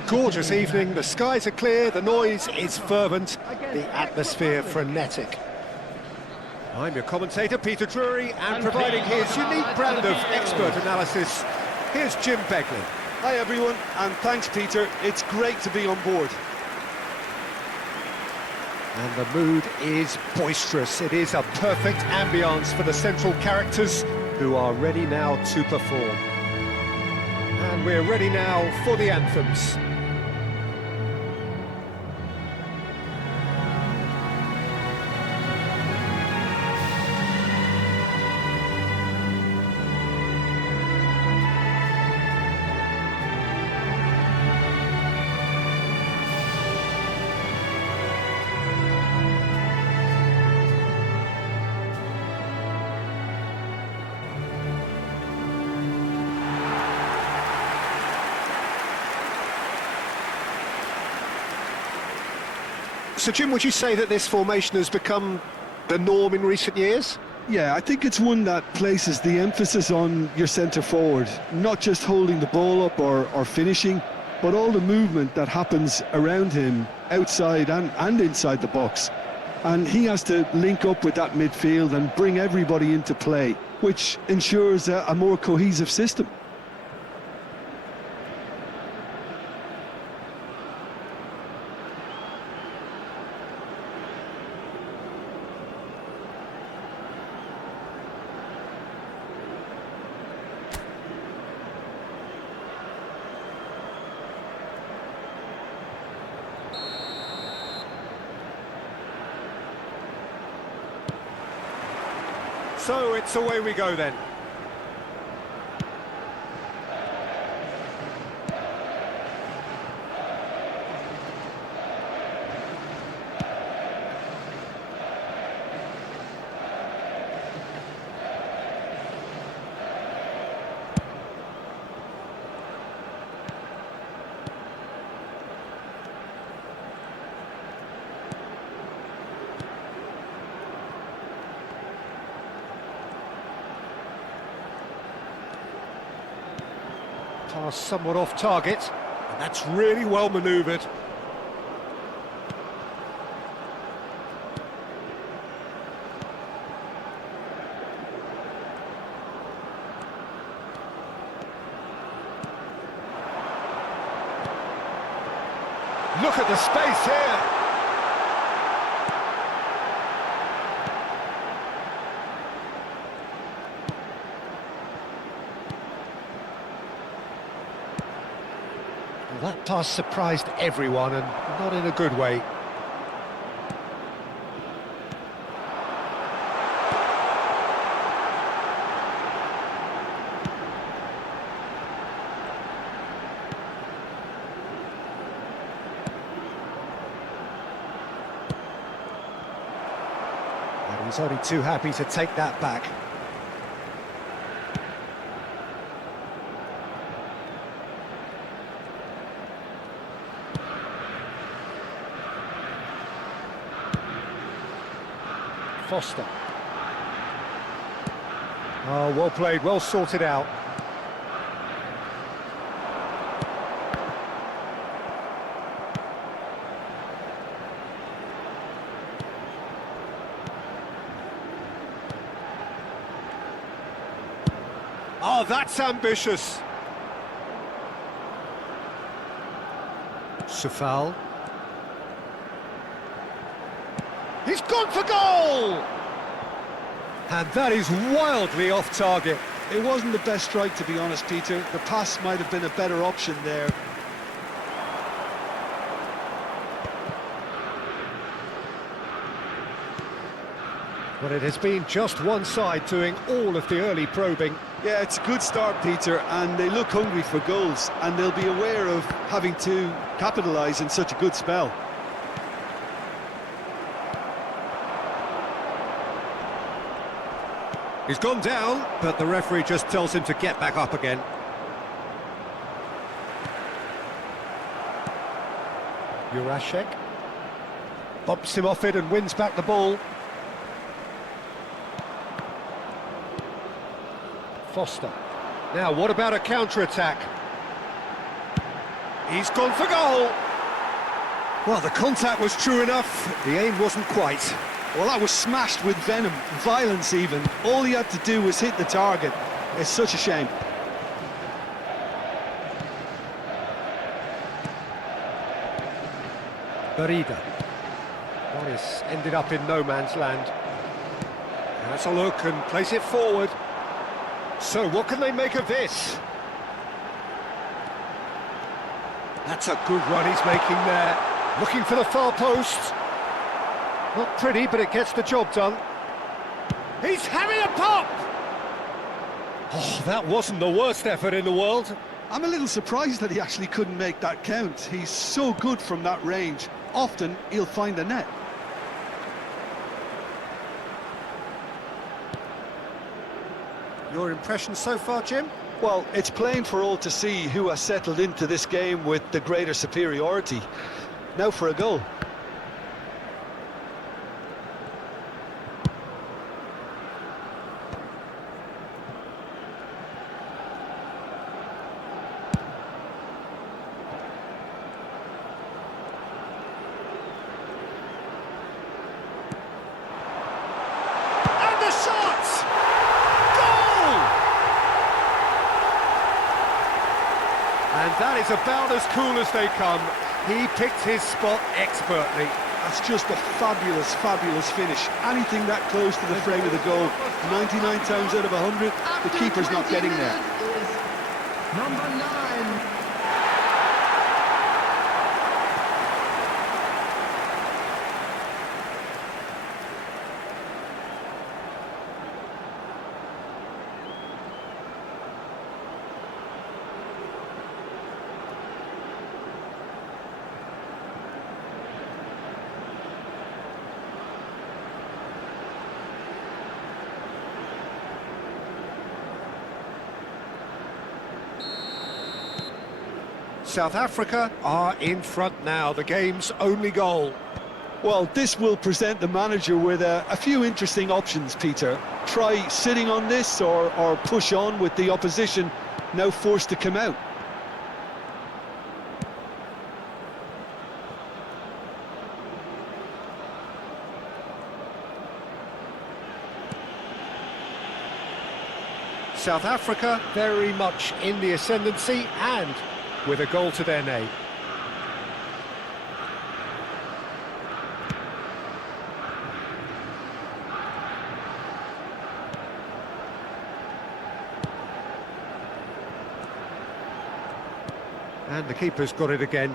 Gorgeous evening, the skies are clear, the noise is fervent, the atmosphere frenetic. I'm your commentator, Peter Drury, and providing his unique brand of expert analysis, here's Jim Begley. Hi everyone, and thanks Peter, it's great to be on board. And the mood is boisterous, it is a perfect ambience for the central characters who are ready now to perform. And we're ready now for the anthems. So, Jim, would you say that this formation has become the norm in recent years? Yeah, I think it's one that places the emphasis on your centre forward, not just holding the ball up or finishing, but all the movement that happens around him, outside and inside the box. And he has to link up with that midfield and bring everybody into play, which ensures a more cohesive system. So it's away we go then. Pass somewhat off target, and that's really well manoeuvred. Look at the space here. That pass surprised everyone, and not in a good way. And he's only too happy to take that back. Foster. Oh, well played, well sorted out. Oh, that's ambitious. Safal. He's gone for goal! And that is wildly off target. It wasn't the best strike, to be honest, Peter. The pass might have been a better option there. But it has been just one side doing all of the early probing. Yeah, it's a good start, Peter, and they look hungry for goals, and they'll be aware of having to capitalise in such a good spell. He's gone down, but the referee just tells him to get back up again. Jurasek bumps him off it and wins back the ball. Foster. Now, what about a counter-attack? He's gone for goal. Well, the contact was true enough, the aim wasn't quite. Well, that was smashed with venom, violence even. All he had to do was hit the target. It's such a shame. Barida. One has ended up in no man's land. That's a look and place it forward. So what can they make of this? That's a good run he's making there. Looking for the far post. Not pretty, but it gets the job done. He's having a pop! Oh, that wasn't the worst effort in the world. I'm a little surprised that he actually couldn't make that count. He's so good from that range. Often, he'll find the net. Your impression so far, Jim? Well, it's plain for all to see who has settled into this game with the greater superiority. Now for a goal. And the shot! Goal! And that is about as cool as they come. He picked his spot expertly. That's just a fabulous, fabulous finish. Anything that close to the frame of the goal, 99 times out of 100, the keeper's not getting there. Number 9. South Africa are in front now, the game's only goal. Well, this will present the manager with a few interesting options, Peter. Try sitting on this or push on with the opposition now forced to come out. South Africa very much in the ascendancy and with a goal to their name. And the keeper's got it again.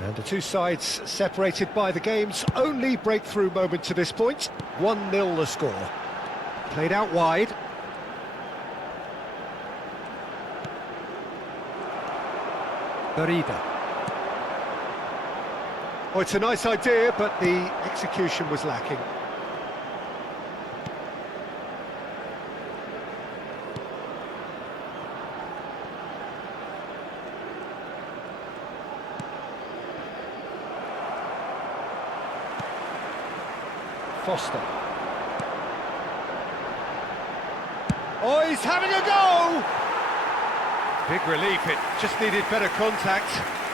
And the two sides separated by the game's only breakthrough moment to this point. 1-0 the score. Played out wide. Barida. Oh, it's a nice idea, but the execution was lacking. Foster. Oh, he's having a go! Big relief, it just needed better contact.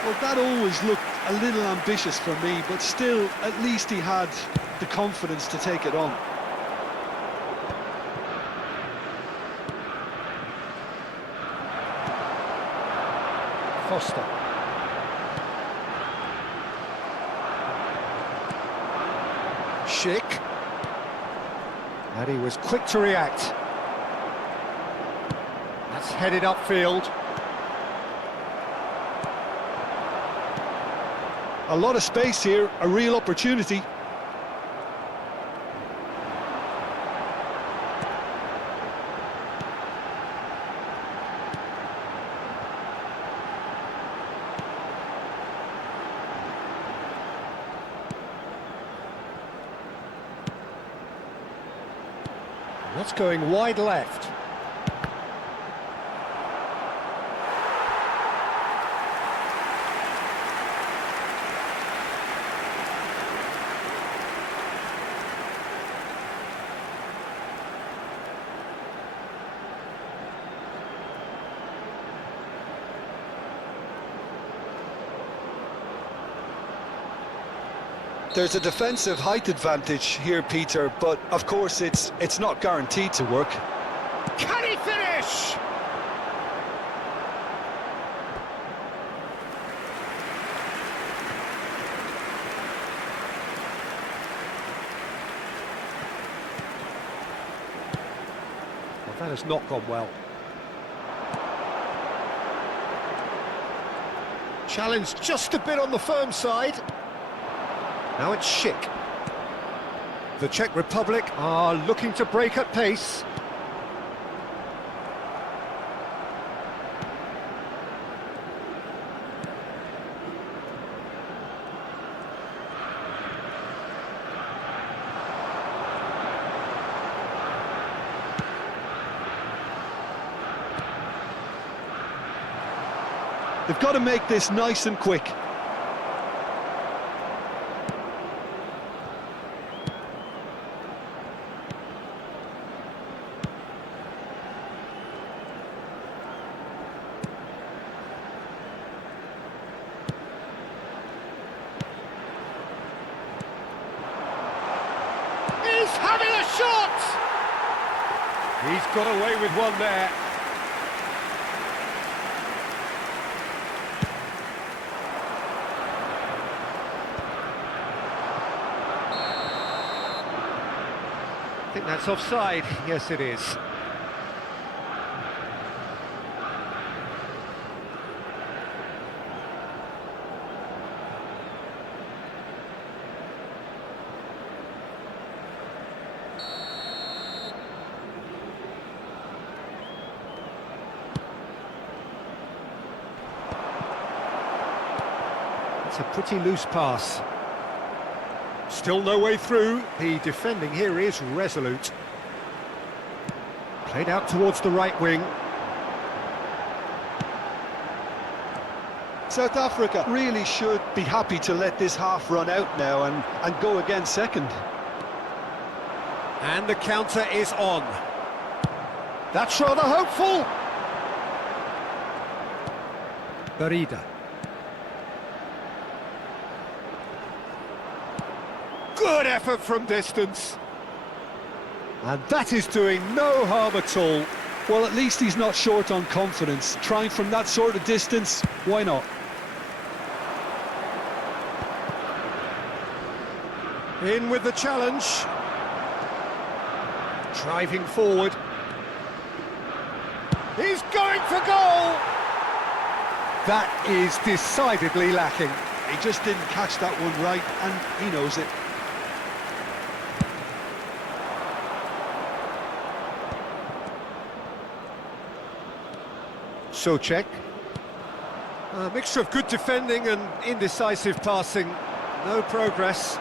Well, that always looked a little ambitious for me, but still, at least he had the confidence to take it on. Foster. Schick. And he was quick to react. That's headed upfield. A lot of space here, a real opportunity. That's going wide left. There's a defensive height advantage here, Peter, but of course it's not guaranteed to work. Can he finish? Well, that has not gone well. Challenge just a bit on the firm side. Now it's Schick. The Czech Republic are looking to break at pace. They've got to make this nice and quick. He's having a shot! He's got away with one there. I think that's offside. Yes, it is. It's a pretty loose pass. Still no way through. The defending here is resolute. Played out towards the right wing. South Africa really should be happy to let this half run out now and go again second. And the counter is on. That's rather hopeful. Barida. Good effort from distance. And that is doing no harm at all. Well, at least he's not short on confidence. Trying from that sort of distance, why not? In with the challenge. Driving forward. He's going for goal! That is decidedly lacking. He just didn't catch that one right, and he knows it. Souček. A mixture of good defending and indecisive passing. No progress.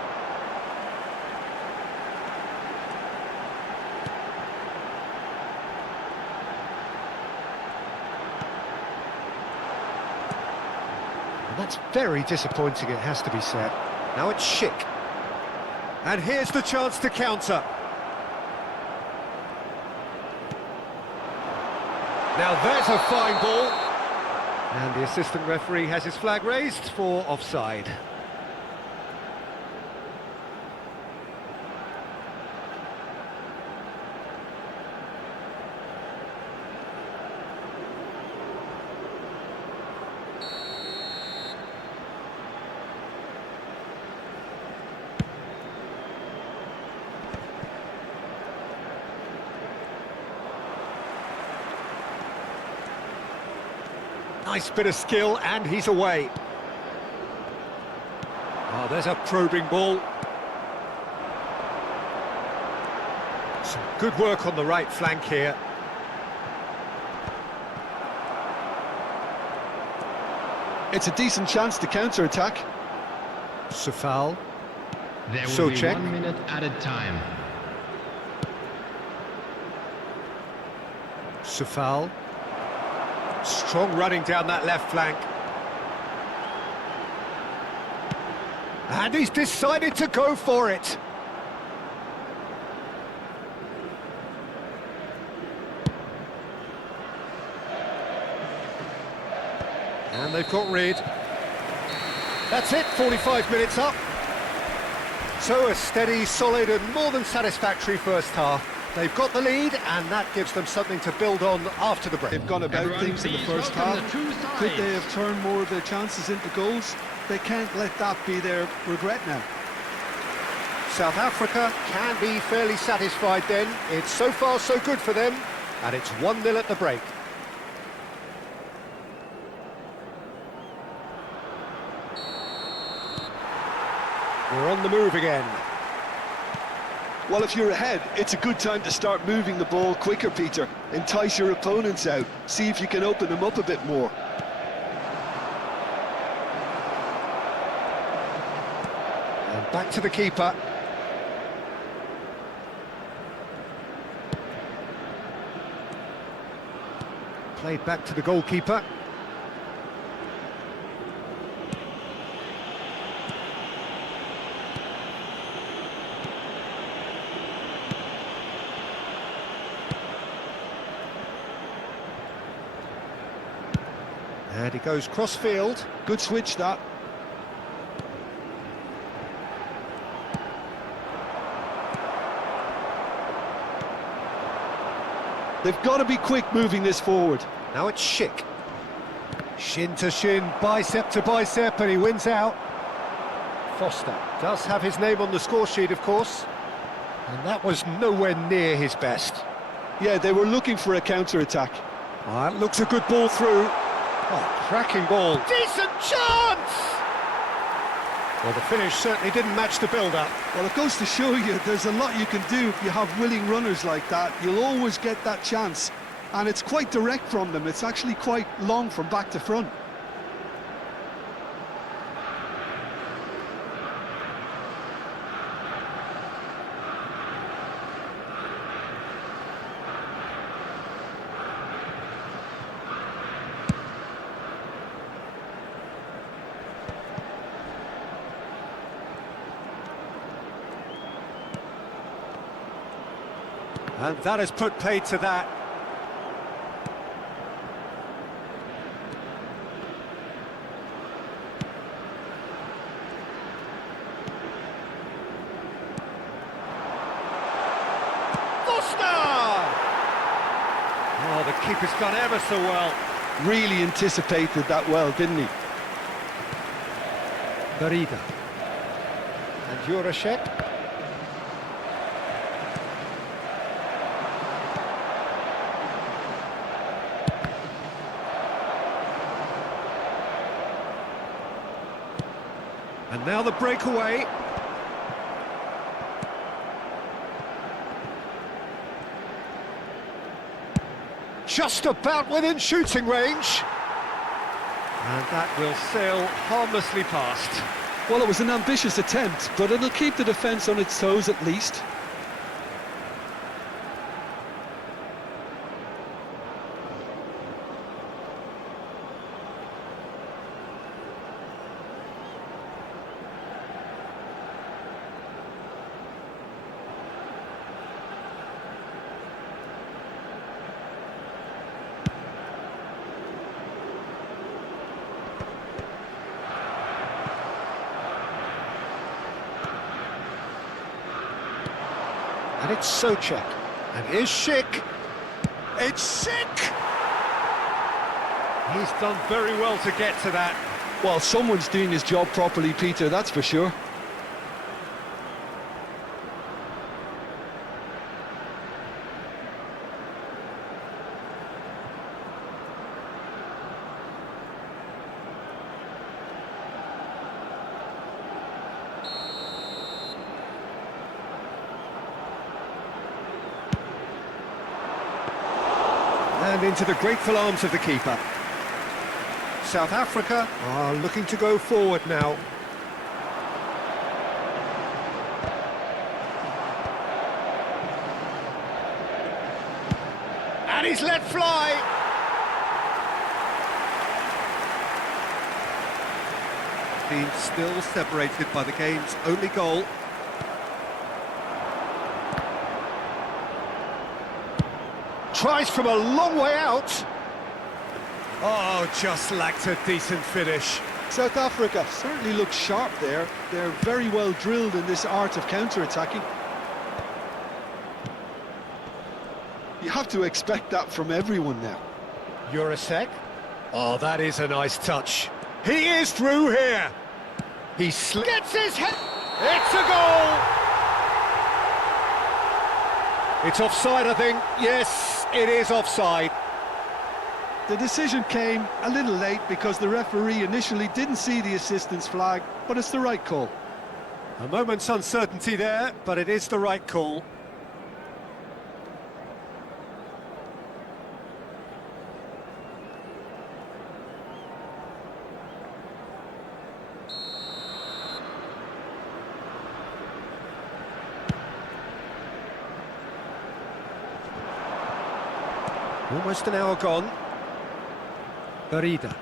And that's very disappointing, it has to be said. Now it's Schick. And here's the chance to counter. Now there's a fine ball. And the assistant referee has his flag raised for offside. Nice bit of skill, and he's away. Oh, there's a probing ball. Some good work on the right flank here. It's a decent chance to counter-attack. Safal. There will Souček. be 1 minute added time. Safal. Strong running down that left flank. And he's decided to go for it. And they've got rid. That's it, 45 minutes up. So a steady, solid and more than satisfactory first half. They've got the lead and that gives them something to build on after the break. They've gone about Everyone things in the please first welcome half. the two Could sides. they have turned more of their chances into goals? They can't let that be their regret now. South Africa can be fairly satisfied then. It's so far so good for them and it's 1-0 at the break. We're on the move again. Well, if you're ahead, it's a good time to start moving the ball quicker, Peter. Entice your opponents out. See if you can open them up a bit more. And back to the keeper. Played back to the goalkeeper. And he goes cross-field. Good switch, that. They've got to be quick moving this forward. Now it's Schick. Shin to shin, bicep to bicep, and he wins out. Foster does have his name on the score sheet, of course. And that was nowhere near his best. Yeah, they were looking for a counter-attack. That looks a good ball through. Oh, cracking ball. Decent chance! Well, the finish certainly didn't match the build-up. Well, it goes to show you there's a lot you can do if you have willing runners like that. You'll always get that chance. And it's quite direct from them. It's actually quite long from back to front. And that has put paid to that. Foster! Oh, the keeper's done ever so well. Really anticipated that well, didn't he? Garida. And Jurasek. And now the breakaway. Just about within shooting range. And that will sail harmlessly past. Well, it was an ambitious attempt, but it'll keep the defence on its toes at least. And it's Souček. And here's Schick. It's Schick! He's done very well to get to that. Well, someone's doing his job properly, Peter, that's for sure. And into the grateful arms of the keeper. South Africa are looking to go forward now. And he's let fly! Team still separated by the game's only goal. Tries from a long way out. Oh, just lacked a decent finish. South Africa certainly look sharp there. They're very well drilled in this art of counter-attacking. You have to expect that from everyone now. Jurasek. Oh, that is a nice touch. He is through here. He gets his head. It's a goal. It's offside, I think. Yes, it is offside. The decision came a little late because the referee initially didn't see the assistance flag, but it's the right call. A moment's uncertainty there, but it is the right call. Almost an hour gone. Barida.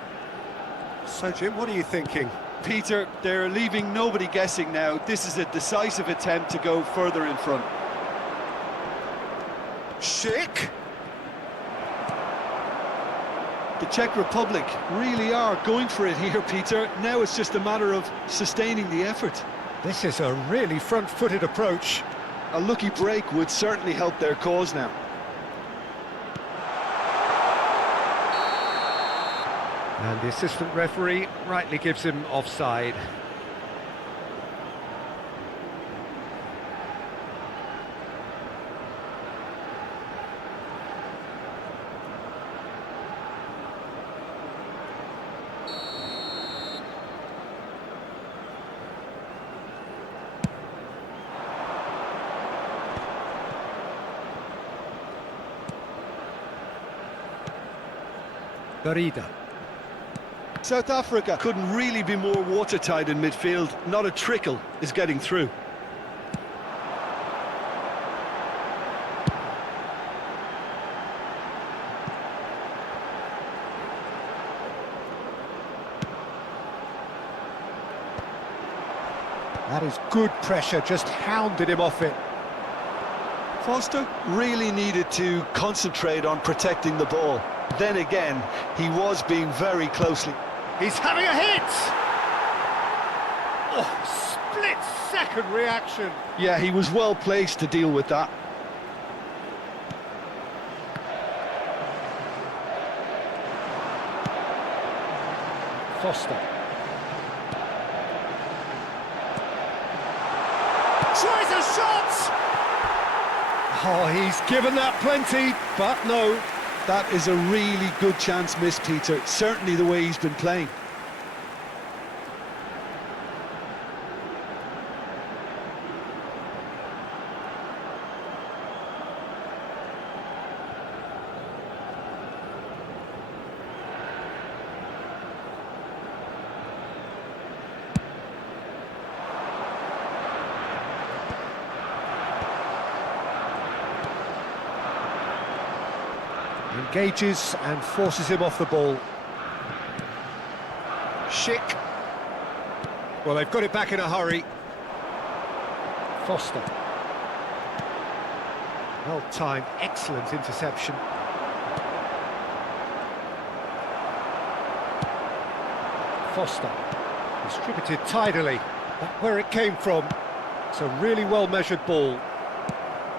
So, Jim, what are you thinking? Peter, they're leaving nobody guessing now. This is a decisive attempt to go further in front. Schick. The Czech Republic really are going for it here, Peter. Now it's just a matter of sustaining the effort. This is a really front-footed approach. A lucky break would certainly help their cause now. And the assistant referee rightly gives him offside. Barida. South Africa couldn't really be more watertight in midfield. Not a trickle is getting through. That is good pressure, just hounded him off it. Foster really needed to concentrate on protecting the ball. Then again, he was being very closely. He's having a hit! Oh, split-second reaction. Yeah, he was well placed to deal with that. Foster. Tries a shot! Oh, he's given that plenty, but no. That is a really good chance missed, Peter. Certainly the way he's been playing. Engages and forces him off the ball. Schick. Well, they've got it back in a hurry. Foster. Well timed, excellent interception. Foster. Distributed tidily. That's where it came from. It's a really well-measured ball.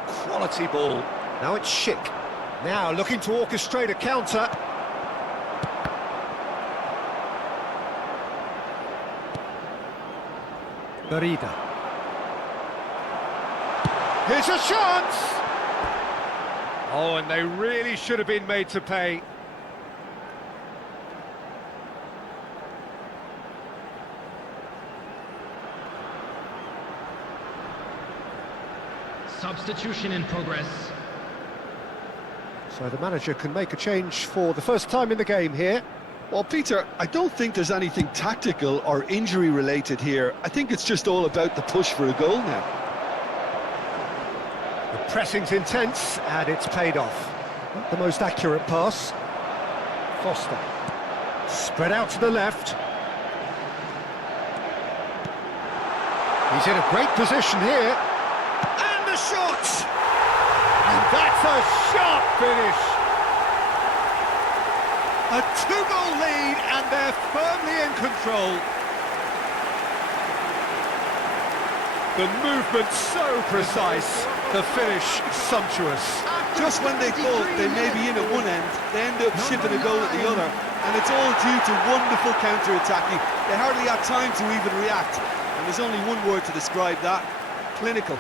Quality ball. Now it's Schick. Now looking to orchestrate a counter. Barida. Here's a chance! Oh, and they really should have been made to pay. Substitution in progress. So the manager can make a change for the first time in the game here. Well, Peter, I don't think there's anything tactical or injury related here. I think it's just all about the push for a goal now. The pressing's intense and it's paid off. Not the most accurate pass. Foster. Spread out to the left. He's in a great position here. And the shot! And that's a sharp finish! A two-goal lead, and they're firmly in control. The movement so precise, the finish sumptuous. Just when they thought they may be in at one end, they end up shipping a goal at the other, and it's all due to wonderful counter-attacking. They hardly had time to even react, and there's only one word to describe that: clinical.